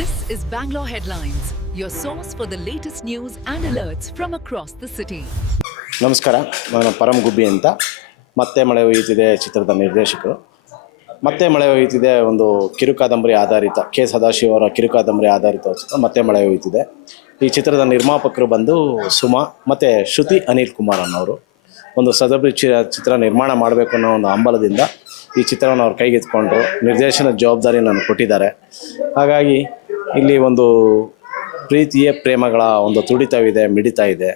This is Bangalore Headlines, your source for the latest news and alerts from across the city. ನಮಸ್ಕಾರ, ನಾನು ಪರಂ ಗುಬ್ಬಿ ಅಂತ. ಮತ್ತೆ ಮಳೆ ಹೊಯ್ಯುತ್ತಿದೆ ಚಿತ್ರದ ನಿರ್ದೇಶಕರು. ಮತ್ತೆ ಮಳೆ ಹೊಯ್ಯುತ್ತಿದೆ ಒಂದು ಕಿರುಕಾದಂಬರಿ ಆಧಾರಿತ ಕೆ ಸದಾಶಿವ ಅವರ ಕಿರುಕಾದಂಬರಿ ಆಧಾರಿತ ಚಿತ್ರ ಮತ್ತೆ ಮಳೆ ಹೊಯ್ಯುತ್ತಿದೆ. ಈ ಚಿತ್ರದ ನಿರ್ಮಾಪಕರು ಬಂದು ಸುಮಾ ಮತ್ತು ಶ್ರುತಿ ಅನಿಲ್ ಕುಮಾರ್ ಅನ್ನೋರು. ಒಂದು ಚಿತ್ರ ನಿರ್ಮಾಣ ಮಾಡಬೇಕು ಅನ್ನೋ ಒಂದು ಹಂಬಲದಿಂದ ಈ ಚಿತ್ರವನ್ನು ಅವ್ರು ಕೈಗೆತ್ಕೊಂಡ್ರು. ನಿರ್ದೇಶನ ಜವಾಬ್ದಾರಿ ನನಗೆ ಕೊಟ್ಟಿದ್ದಾರೆ. ಹಾಗಾಗಿ ಇಲ್ಲಿ ಒಂದು ಪ್ರೀತಿಯ ಪ್ರೇಮಗಳ ಒಂದು ತುಡಿತವಿದೆ, ಮಿಡಿತ ಇದೆ.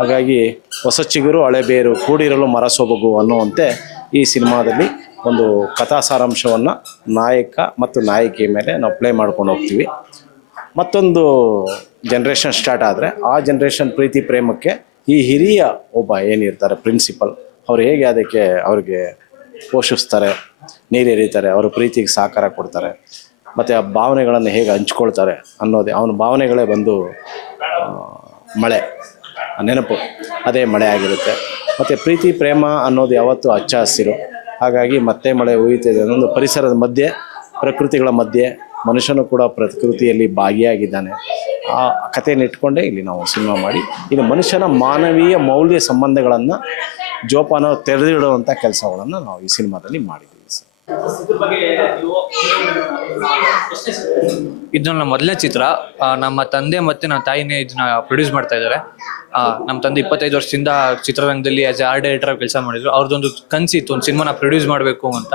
ಹಾಗಾಗಿ ಹೊಸ ಚಿಗುರು ಹಳೆ ಬೇರು ಕೂಡಿರಲು ಮರ ಸೊಬಗು ಅನ್ನುವಂತೆ ಈ ಸಿನಿಮಾದಲ್ಲಿ ಒಂದು ಕಥಾ ಸಾರಾಂಶವನ್ನು ನಾಯಕ ಮತ್ತು ನಾಯಕಿಯ ಮೇಲೆ ನಾವು ಪ್ಲೇ ಮಾಡ್ಕೊಂಡು ಹೋಗ್ತೀವಿ. ಮತ್ತೊಂದು ಜನ್ರೇಷನ್ ಸ್ಟಾರ್ಟ್ ಆದರೆ ಆ ಜನ್ರೇಷನ್ ಪ್ರೀತಿ ಪ್ರೇಮಕ್ಕೆ ಈ ಹಿರಿಯ ಒಬ್ಬ ಏನಿರ್ತಾರೆ ಪ್ರಿನ್ಸಿಪಲ್, ಅವ್ರು ಹೇಗೆ ಅದಕ್ಕೆ ಅವ್ರಿಗೆ ಪೋಷಿಸ್ತಾರೆ, ನೀರು ಎರೀತಾರೆ, ಅವ್ರ ಪ್ರೀತಿಗೆ ಸಹಕಾರ ಕೊಡ್ತಾರೆ, ಮತ್ತು ಆ ಭಾವನೆಗಳನ್ನು ಹೇಗೆ ಹಂಚ್ಕೊಳ್ತಾರೆ ಅನ್ನೋದೇ ಅವನ ಭಾವನೆಗಳೇ ಬಂದು ಮಳೆ ನೆನಪು, ಅದೇ ಮಳೆ ಆಗಿರುತ್ತೆ. ಮತ್ತು ಪ್ರೀತಿ ಪ್ರೇಮ ಅನ್ನೋದು ಯಾವತ್ತೂ ಹಚ್ಚ ಹಸಿರು. ಹಾಗಾಗಿ ಮತ್ತೆ ಮಳೆ ಹುಯ್ಯುತ್ತಿದೆ ಅನ್ನೊಂದು ಪರಿಸರದ ಮಧ್ಯೆ, ಪ್ರಕೃತಿಗಳ ಮಧ್ಯೆ ಮನುಷ್ಯನು ಕೂಡ ಪ್ರಕೃತಿಯಲ್ಲಿ ಭಾಗಿಯಾಗಿದ್ದಾನೆ. ಆ ಕಥೆಯನ್ನು ಇಟ್ಕೊಂಡೇ ಇಲ್ಲಿ ನಾವು ಸಿನಿಮಾ ಮಾಡಿ ಇಲ್ಲಿ ಮನುಷ್ಯನ ಮಾನವೀಯ ಮೌಲ್ಯ ಸಂಬಂಧಗಳನ್ನು ಜೋಪಾನ ತೆರೆದಿಡುವಂಥ ಕೆಲಸಗಳನ್ನು ನಾವು ಈ ಸಿನಿಮಾದಲ್ಲಿ ಮಾಡಿದ್ದೀವಿ ಸರ್. ಇದು ನನ್ನ ಮೊದಲನೇ ಚಿತ್ರ. ನಮ್ಮ ತಂದೆ ಮತ್ತು ನನ್ನ ತಾಯಿನೇ ಇದನ್ನ ಪ್ರೊಡ್ಯೂಸ್ ಮಾಡ್ತಾ ಇದ್ದಾರೆ. ನಮ್ಮ ತಂದೆ 25 ವರ್ಷದಿಂದ ಚಿತ್ರರಂಗದಲ್ಲಿ ಆಸ್ ಎ ಆರ್ಟ್ ಡೈರೆಕ್ಟರ್ ಕೆಲಸ ಮಾಡಿದ್ರು. ಅವ್ರದ್ದೊಂದು ಕನಸಿತ್ತು, ಒಂದು ಸಿನಿಮಾನ ಪ್ರೊಡ್ಯೂಸ್ ಮಾಡಬೇಕು ಅಂತ.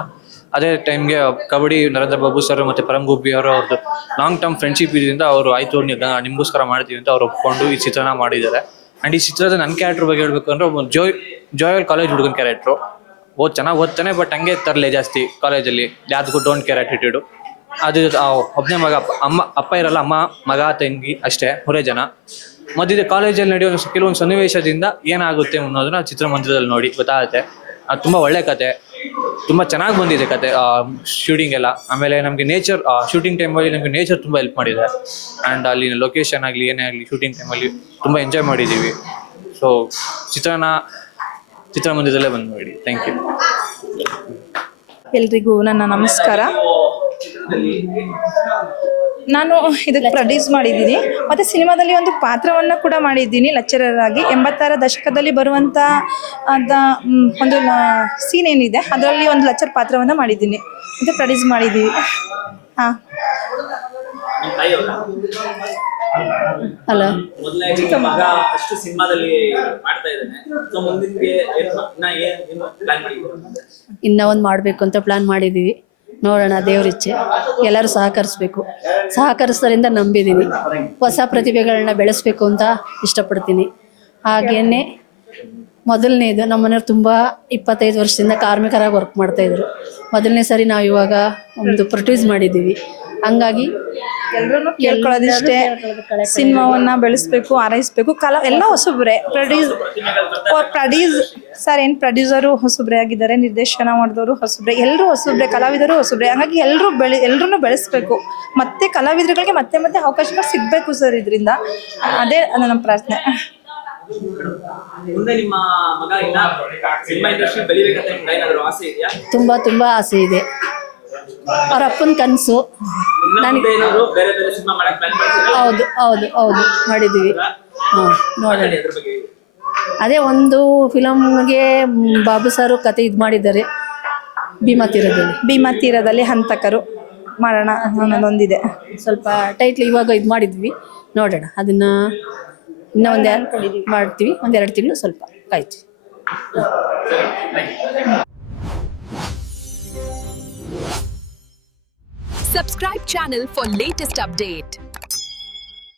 ಅದೇ ಟೈಮ್ಗೆ ಕಬಡ್ಡಿ ನರೇಂದ್ರ ಬಾಬು ಸರ್ ಮತ್ತು ಪರಂ ಗುಬ್ಬಿ ಅವರು ಅವ್ರದ್ದು ಲಾಂಗ್ ಟರ್ಮ್ ಫ್ರೆಂಡ್ಶಿಪ್ ಇದರಿಂದ ಅವರು ಆಯಿತು ನಿಮಗೋಸ್ಕರ ಮಾಡ್ತೀವಿ ಅಂತ ಅವ್ರು ಒಪ್ಕೊಂಡು ಈ ಚಿತ್ರನ ಮಾಡಿದ್ದಾರೆ. ಆ್ಯಂಡ್ ಈ ಚಿತ್ರದ ನನ್ನ ಕ್ಯಾರೆಕ್ಟರ್ ಬಗ್ಗೆ ಹೇಳ್ಬೇಕು ಅಂದರೆ ಒಬ್ಬ ಜಾಯಲ್ ಕಾಲೇಜ್ ಹುಡುಗನ ಕ್ಯಾರೆಕ್ಟ್ರು. ಚೆನ್ನಾಗಿ ಓದ್ತಾನೆ, ಬಟ್ ಹಂಗೆ ತರಲೆ ಜಾಸ್ತಿ ಕಾಲೇಜಲ್ಲಿ, ಯಾವ್ದಕ್ಕೂ ಡೋಂಟ್ ಕೇರ್ ಆ್ಯಟಿಟ್ಯೂಡು. ಅದು ಒಬ್ಬನೇ ಮಗ, ಅಪ್ಪ ಇರಲ್ಲ, ಅಮ್ಮ ಮಗ ತಂಗಿ ಅಷ್ಟೇ, ಹೊರೆ ಜನ. ಮಧ್ಯದ ಕಾಲೇಜಲ್ಲಿ ನಡೆಯೋ ಕೆಲವೊಂದು ಸನ್ನಿವೇಶದಿಂದ ಏನಾಗುತ್ತೆ ಅನ್ನೋದನ್ನ ಚಿತ್ರಮಂದಿರದಲ್ಲಿ ನೋಡಿ ಗೊತ್ತಾಗುತ್ತೆ. ಅದು ತುಂಬ ಒಳ್ಳೆ ಕತೆ, ತುಂಬ ಚೆನ್ನಾಗಿ ಬಂದಿದೆ ಕತೆ, ಶೂಟಿಂಗ್ ಎಲ್ಲ. ಆಮೇಲೆ ನಮಗೆ ನೇಚರ್, ಶೂಟಿಂಗ್ ಟೈಮಲ್ಲಿ ನಮಗೆ ನೇಚರ್ ತುಂಬ ಹೆಲ್ಪ್ ಮಾಡಿದೆ. ಆ್ಯಂಡ್ ಅಲ್ಲಿ ಲೊಕೇಶನ್ ಆಗಲಿ ಏನೇ ಆಗಲಿ ಶೂಟಿಂಗ್ ಟೈಮಲ್ಲಿ ತುಂಬ ಎಂಜಾಯ್ ಮಾಡಿದ್ದೀವಿ. ಸೊ ಚಿತ್ರಮಂದಿರದಲ್ಲೇ ಬಂದು ನೋಡಿ. Thank you. ಎಲ್ರಿಗೂ ನನ್ನ ನಮಸ್ಕಾರ. ನಾನು ಇದಕ್ಕೆ ಪ್ರೊಡ್ಯೂಸ್ ಮಾಡಿದ್ದೀನಿ ಮತ್ತು ಸಿನಿಮಾದಲ್ಲಿ ಒಂದು ಪಾತ್ರವನ್ನು ಕೂಡ ಮಾಡಿದ್ದೀನಿ ಲೆಕ್ಚರರ್ ಆಗಿ. 80ರ ದಶಕದಲ್ಲಿ ಬರುವಂಥ ಒಂದು ಸೀನ್ ಏನಿದೆ ಅದರಲ್ಲಿ ಒಂದು ಲೆಕ್ಚರ್ ಪಾತ್ರವನ್ನು ಮಾಡಿದ್ದೀನಿ ಮತ್ತು ಪ್ರೊಡ್ಯೂಸ್ ಮಾಡಿದ್ದೀವಿ. ಹಾಂ, ಹಲೋ. ಮಗ ಅಷ್ಟು ಸಿನಿಮಾದಲ್ಲಿ ಮಾಡ್ತಾ ಇದ್ದಾನೆ. ಇನ್ನ ಒಂದು ಮಾಡಬೇಕು ಅಂತ ಪ್ಲಾನ್ ಮಾಡಿದ್ದೀವಿ. ನೋಡೋಣ, ದೇವರಿಚ್ಛೆ. ಎಲ್ಲರೂ ಸಹಕರಿಸೋದ್ರಿಂದ ನಂಬಿದ್ದೀನಿ. ಹೊಸ ಪ್ರತಿಭೆಗಳನ್ನ ಬೆಳೆಸಬೇಕು ಅಂತ ಇಷ್ಟಪಡ್ತೀನಿ. ಹಾಗೆಯೇ ಮೊದಲನೇದು ನಮ್ಮನೆಯವ್ರು ತುಂಬ 25 ವರ್ಷದಿಂದ ಕಾರ್ಮಿಕರಾಗಿ ವರ್ಕ್ ಮಾಡ್ತಾಯಿದ್ರು. ಮೊದಲನೇ ಸಾರಿ ನಾವು ಇವಾಗ ಒಂದು ಪ್ರೊಡ್ಯೂಸ್ ಮಾಡಿದ್ದೀವಿ. ಹಂಗಾಗಿ ಎಲ್ಲರೂ ಕೇಳ್ಕೊಳ್ಳೋದಿಷ್ಟೇ, ಸಿನಿಮಾವನ್ನು ಬೆಳೆಸಬೇಕು, ಹಾರೈಸಬೇಕು. ಎಲ್ಲ ಹೊಸಬ್ರೆ ಪ್ರೊಡ್ಯೂಸರು ಹೊಸಬ್ರೆ ಆಗಿದ್ದಾರೆ, ನಿರ್ದೇಶನ ಮಾಡಿದವರು ಹೊಸಬ್ರೆ, ಎಲ್ಲರೂ ಹೊಸಬ್ರೆ, ಕಲಾವಿದರು ಹೊಸಬ್ರೆ. ಹಾಗಾಗಿ ಎಲ್ಲರೂ ಬೆಳೆಸಬೇಕು. ಮತ್ತೆ ಕಲಾವಿದರುಗಳಿಗೆ ಮತ್ತೆ ಅವಕಾಶಗಳು ಸಿಗಬೇಕು ಸರ್. ಇದರಿಂದ ಅದೇ ನನ್ನ ಪ್ರಾರ್ಥನೆ. ತುಂಬ ಆಸೆ ಇದೆ. ಅವ್ರ ಅಪ್ಪನ ಕನಸು. ನನಗೆ ಹೌದು ಮಾಡಿದ್ದೀವಿ. ಹಾಂ, ನೋಡೋಣ. ಅದೇ ಒಂದು ಫಿಲಮ್ಗೆ ಬಾಬು ಸಾರು ಕತೆ ಇದು ಮಾಡಿದ್ದಾರೆ, ಭೀಮಾ ತೀರದಲ್ಲಿ ಹಂತಕರು ಮಾಡೋಣ ಅನ್ನೋದೊಂದಿದೆ. ಸ್ವಲ್ಪ ಟೈಟ್ಲ್ ಇವಾಗ ಇದು ಮಾಡಿದ್ವಿ, ನೋಡೋಣ. ಅದನ್ನು ಇನ್ನೂ ಮಾಡ್ತೀವಿ. 1-2 ತಿಂಗಳು ಸ್ವಲ್ಪ ಕಾಯ್ತೀವಿ. Subscribe channel for latest update.